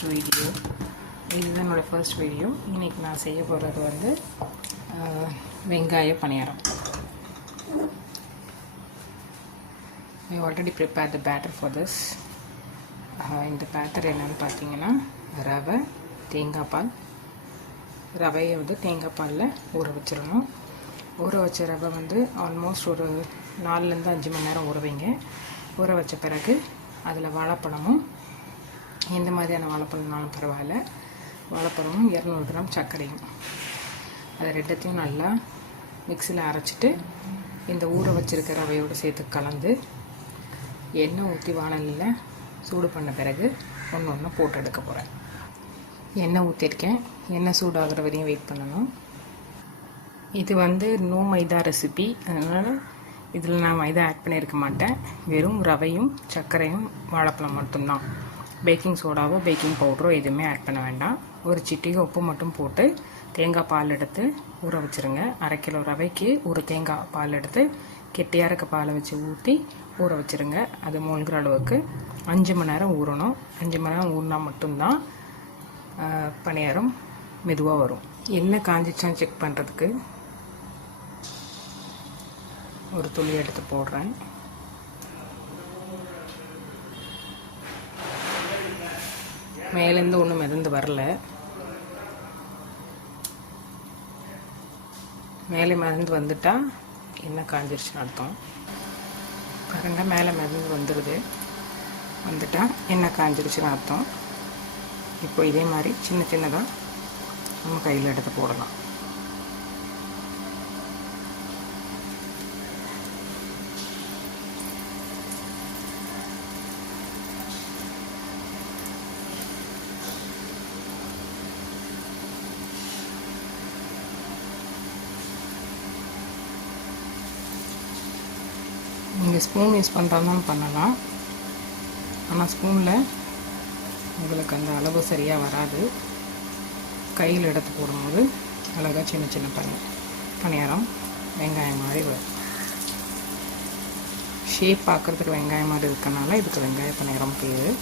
First video. இதுதான் என்னோடய first video. இன்றைக்கி நான் செய்ய போகிறது வந்து வெங்காய பணியாரம். I already prepared the batter for this. இந்த பேட்டர் என்னென்னு பார்த்தீங்கன்னா ரவை, தேங்காய் பால். ரவையை வந்து தேங்காய் பாலில் ஊற வச்சிடணும். ஊற வச்ச ரவை வந்து ஆல்மோஸ்ட் ஒரு 4லேருந்து 5 மணி நேரம் ஊற வைங்க. ஊற வச்ச பிறகு அதில் வாழைப்பழமும், எந்த மாதிரியான வாழைப்பழம்னாலும் பரவாயில்ல, வாழைப்பழமும் 200 கிராம் சர்க்கரையும், அதை ரெண்டத்தையும் நல்லா மிக்சியில் அரைச்சிட்டு இந்த ஊற வச்சுருக்க ரவையோடு சேர்த்து கலந்து எண்ணெய் ஊற்றி வானலில் சூடு பண்ண பிறகு ஒன்று ஒன்று போட்டு எடுக்க போகிறேன். எண்ணெய் ஊற்றிருக்கேன். எண்ணெய் சூடாகிற வரையும் வெயிட் பண்ணணும். இது வந்து நோ மைதா ரெசிபி, அதனால் இதில் நான் மைதா ஆட் பண்ணியிருக்க மாட்டேன். வெறும் ரவையும் சர்க்கரையும் வாழைப்பழம் மட்டும்தான். பேக்கிங் சோடாவோ பேக்கிங் பவுடரோ எதுவுமே ஆட் பண்ண வேண்டாம். ஒரு சிட்டிகை உப்பு மட்டும் போட்டு தேங்காய் பால் எடுத்து ஊற வச்சுருங்க. 1/2 கிலோ ரவைக்கு ஒரு தேங்காய் பால் எடுத்து கெட்டியாக இருக்க பாலை வச்சு ஊற்றி ஊற வச்சுருங்க. அது மூழ்கிற அளவுக்கு 5 மணி நேரம் ஊறணும். 5 மணி நேரம் ஊறினா மட்டும்தான் பணியாரம் மெதுவாக வரும். எண்ணெய் காஞ்சிச்சான்னு செக் பண்ணுறதுக்கு ஒரு துளி எடுத்து போடுறேன். மேலேருந்து ஒன்றும் மிதந்து வரல. மேலே மிதந்து வந்துட்டால் எண்ணெய் காஞ்சிருச்சுன்னு அர்த்தம். பாருங்க, மேலே மிதந்து வந்துடுது. வந்துட்டால் எண்ணெய் காஞ்சிருச்சுன்னு அர்த்தம். இப்போ இதே மாதிரி சின்ன சின்னதாக நம்ம கையில் எடுத்து போடலாம். நீங்கள் ஸ்பூன் யூஸ் பண்ணுறதுனாலும் பண்ணலாம். ஆனால் ஸ்பூனில் உங்களுக்கு அந்த அளவு சரியாக வராது. கையில் எடுத்து போடும்போது அழகாக சின்ன சின்ன பணியாரம் வெங்காயம் மாதிரி வரும். ஷேப் பார்க்குறதுக்கு வெங்காயம் மாதிரி இருக்கனால இதுக்கு வெங்காய பணியாரம் பேர்.